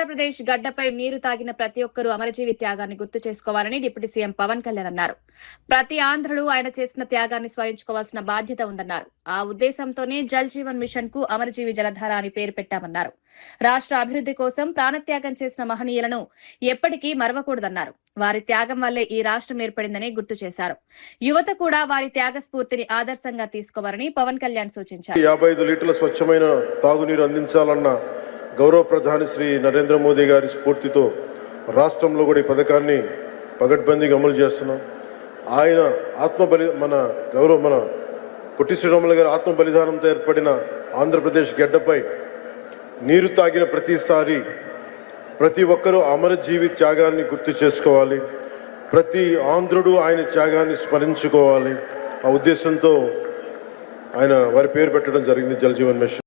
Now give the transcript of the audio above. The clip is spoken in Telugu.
ఆంధ్రప్రదేశ్ గడ్డపై నీరు తాగిన ప్రతి ఒక్కరూ అమరజీవి త్యాగాన్ని గుర్తు చేసుకోవాలని డిప్యూటీ సీఎం పవన్ కళ్యాణ్ అన్నారు. ప్రతి ఆంధ్రుడు ఆయన చేసిన త్యాగాన్ని స్మరించుకోవాల్సిన బాధ్యత ఉందన్నారు. ఆ ఉద్దేశంతోనే జల్ జీవన్ మిషన్ కు అమరజీవి జలధార అని పేరు పెట్టామన్నారు. రాష్ట్ర అభివృద్ధి కోసం ప్రాణత్యాగం చేసిన మహనీయులను ఎప్పటికీ మరవకూడదన్నారు. వారి త్యాగం వల్లే ఈ రాష్ట్రం ఏర్పడిందని గుర్తు చేశారు. యువత కూడా వారి త్యాగ స్ఫూర్తిని ఆదర్శంగా తీసుకోవాలని పవన్ కళ్యాణ్ సూచించారు. 55 లీటర్ల స్వచ్ఛమైన తాగునీరు అందించాలన్న గౌరవ ప్రధాని శ్రీ నరేంద్ర మోదీ గారి స్ఫూర్తితో రాష్ట్రంలో కూడా ఈ పథకాన్ని పగడ్బందీగా అమలు చేస్తున్నాం. ఆయన మన పొట్టి శ్రీరాములు గారి ఆత్మ బలిదానంతో ఏర్పడిన ఆంధ్రప్రదేశ్ గడ్డపై నీరు తాగిన ప్రతిసారి ప్రతి ఒక్కరూ అమరజీవి త్యాగాన్ని గుర్తు చేసుకోవాలి. ప్రతి ఆంధ్రుడు ఆయన త్యాగాన్ని స్మరించుకోవాలి. ఆ ఉద్దేశంతో ఆయన వారి పేరు పెట్టడం జరిగింది, జల్ జీవన్ మిషన్.